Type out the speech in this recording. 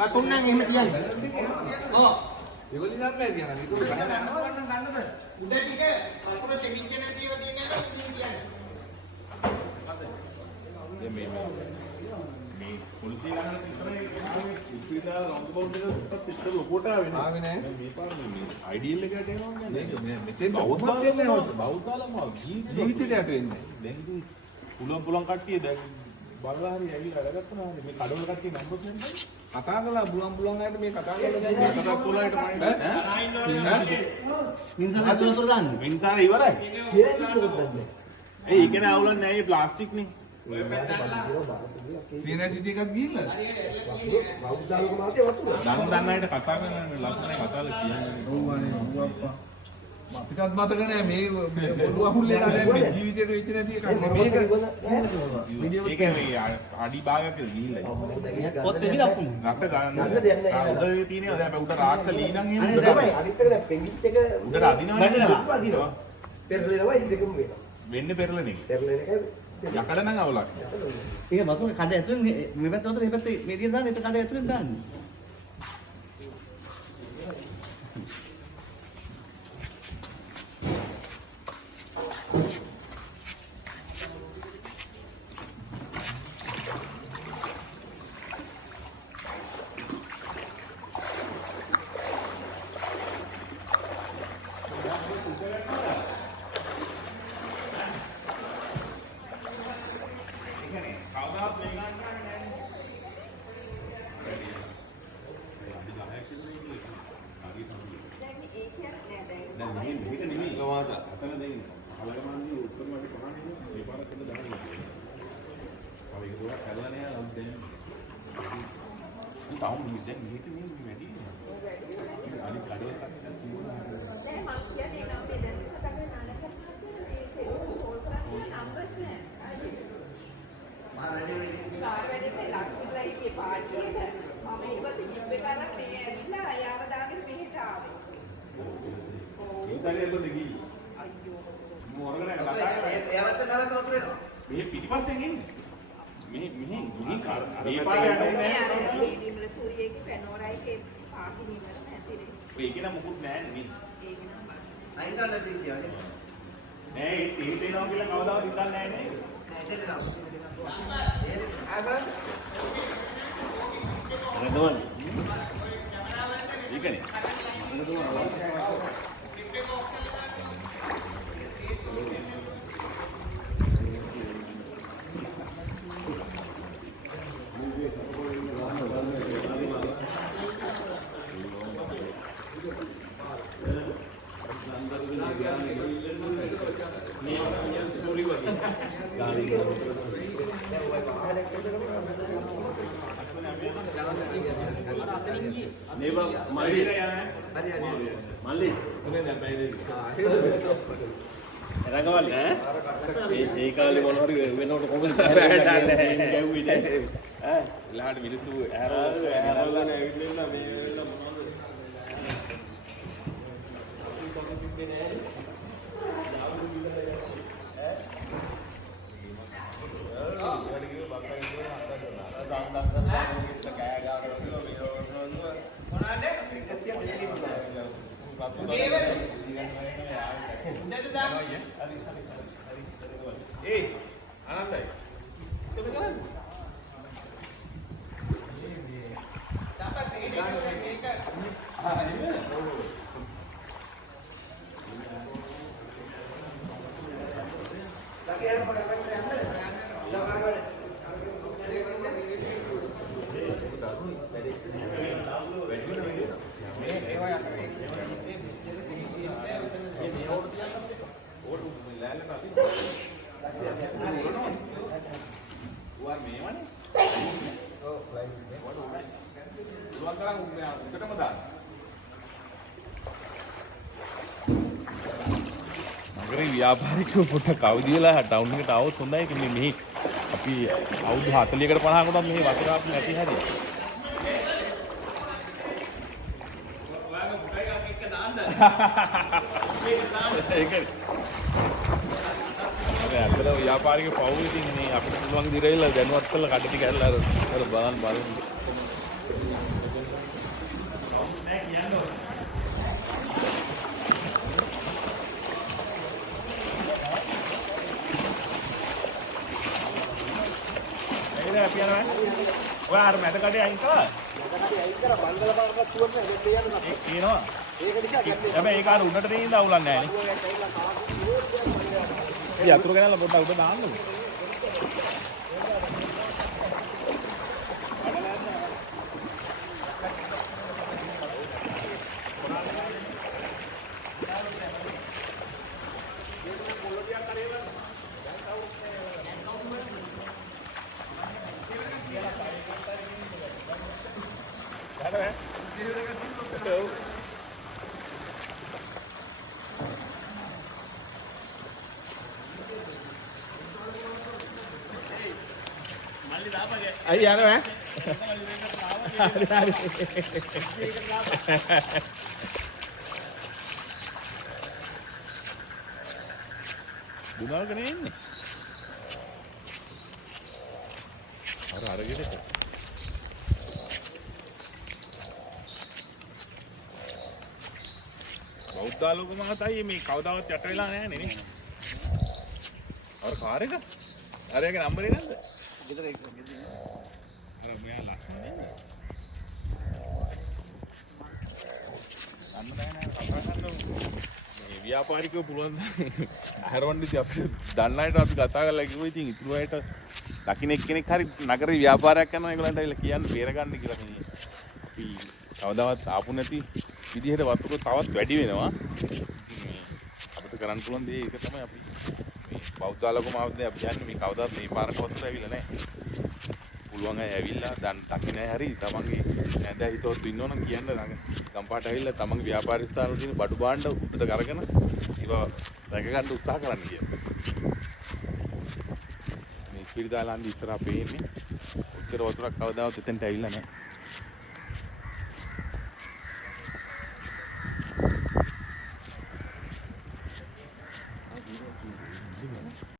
වතුන් නම් එහෙම තියන්නේ. ඔව්. ඒගොල්ලෝ ඉන්නත් නැහැ තියනවා. ඒක ගන්නද? උඩ ටික වතුර තෙමිච්ච නැති ඒවා තියෙනවා ඉතින් කියන්නේ. මේ පොලිසිය ගන්න ඉස්සරහේ ඉස්පිරිතාල රවුන්ඩ් බවුන්ඩ් එකත් ඉස්සර ලොකෝට ආවේ නෑ. මේ පාර මේ අයිඩියල් එකට එනවා කියන්නේ. මෙතෙන් බෞද්ධාලම එන්නේ බෞද්ධාලම ජීවිතයට යටෙන්නේ. දැන් ඉතින් පුළුවන් කට්ටිය දැන් බලලා හරි ඇවිල්ලා වැඩගත්තා හරි මේ කඩවල කට්ටිය නම්බර් දෙන්නේ. කතා කළා බුලන් අයට මේ කතා කරලා දැන් මේ කතා කොලාට මයින් මිනිස්සු තුනතර දාන්නේ. මින්සාර ඉවරයි. ඒ ඉගෙන අවුලක් නෑ මේ ප්ලාස්ටික් නේ. සීනසිටි එකක් ගිහිල්ලා බෞද්ධාලක මාතේ වතුර. දන්න අයට කතා කරන ලක්ෂණ කතාවල කියන්නේ. ඕවනේ අප්පා. අපිටත් මතක නෑ මේ ඔළුව අහුල්ලලා දැන් මේ ජීවිතේට වෙච්ච නැති එකක් මේක ඒක මේ අඩි භාගයක ගිහිල්ලා පොත් දෙවිලා අප්පු. රට ගන්න උදේ තියෙනවා දැන් උඩ රාක්ක ලීනන් එහෙම අනේ තමයි අනිත් එක දැන් පෙඟිච් එක උඩට අදිනවා පෙරලෙනවා ඉතින් දෙකම වෙනවා. වෙන්නේ පෙරලන එක. පෙරලෙන එක යකඩ නම් අවුලක්. ඒක වතුර කඩ ඇතුලෙන් මේ පැත්ත වතුර මේ පැත්තේ මේ දිහා දාන්න ඒක කඩ ඇතුලෙන් දාන්නේ. මේ පිටිපස්සෙන් එන්නේ. මෙහි කාර් මේ පාර යන්නේ නැහැ. මේ විමල සූරියගේ පැනෝරයිගේ පාකිනීමර නැතිනේ. ඒක නම් මොකුත් නැහැ නේ. ඒක නම් අයින් ගන්න තියන්නේ. නෑ ඒ තේ දෙනවා කියලා කවදාවත් හිතන්නේ නැහැ නේ. නෑ දෙන්නවා. රදවල. ඒකනේ. ඒ කාලේ මොන හරි වෙනකොට කොහොමද ගැව්වේ ඈ ලහට මිනිස්සු ඇරලා නැවිලා මේ වෙලාව ඒ ආනන්දයි කොහෙද කරන්නේ? ව්‍යාපාරිකව පොඩ්ඩක් අවදි වෙලා ටවුන් එකට આવොත් හොඳයි. ඉතින් මෙහි අපි අවුරුදු 40කට 50කටත් මෙහි වතුර ආපු නැති හැටි. ඔයාගේ පුටයි එකක් එක්ක දාන්න. ඒකනේ. අර ව්‍යාපාරික පවුල් ඉතින් මේ අපිට පුළුවන් දිරෙයිලා දැනුවත් කරලා කඩ ටික ඇරලා අර බලන්න යනවා අපි යනවා. ඔයා අර මැද කඩේ අයින් කරා. ඒනවා. හැබැයි ඒක අර උඩට තියෙන දවුලක් නැහැ නේ. යතුරු ගනනලා පොඩ්ඩක් උඩ දාන්නකෝ. අයි යනවා හරි හරි දුනාගෙන ඉන්නේ අර ගෙදරට බෞද්ධ ආලෝක මහතයි මේ කවදාවත් යට වෙලා නැහැ නේ අර කාර් එක අර ඒකේ නම්බරේ නැද්ද ගෙදර එක මෙයා ලස්සන නේද? අන්න දැන් කතා කරනවා මේ ව්‍යාපාරිකව පුළුවන් ආහාරවන්දි අපිට දන්න අයට අපි කතා කරලා කිව්වා ඉතින් ඉතුරු අයට දකින්න එක්කෙනෙක් හරි නගරේ ව්‍යාපාරයක් කරනවා ඒගොල්ලන්ට ඇවිල්ලා කියන්න බේර ගන්න කියලා මේ අපි කවදාවත් ආපු නැති විදිහට වතුර තවත් වැඩි වෙනවා අපිට කරන්න පුළුවන් දේ ඒක තමයි අපි මේ බෞද්ධ ආලෝක මාවතේ අපි යන්නේ මේ කවදාවත් මේ පාරට වතුර ඇවිල්ලා නැහැ පුළුවන් අය ඇවිල්ලා දැන් දකින්නේ හරි තමන්ගේ නැඳ හිතවත් ඉන්නවනම් කියන්න ගම්පාට ඇවිල්ලා තමන්ගේ ව්‍යාපාර ස්ථාන වල තියෙන බඩු භාණ්ඩ උඩට කරගෙන ඒවා රැක ගන්න උත්සාහ කරන්න කියලා. මේ ස්පීඩ් දාලා අන්දි ඉස්සරහා පේන්නේ. ඔච්චර වතුරක් කවදාවත් එතනට ඇවිල්ලා නැහැ.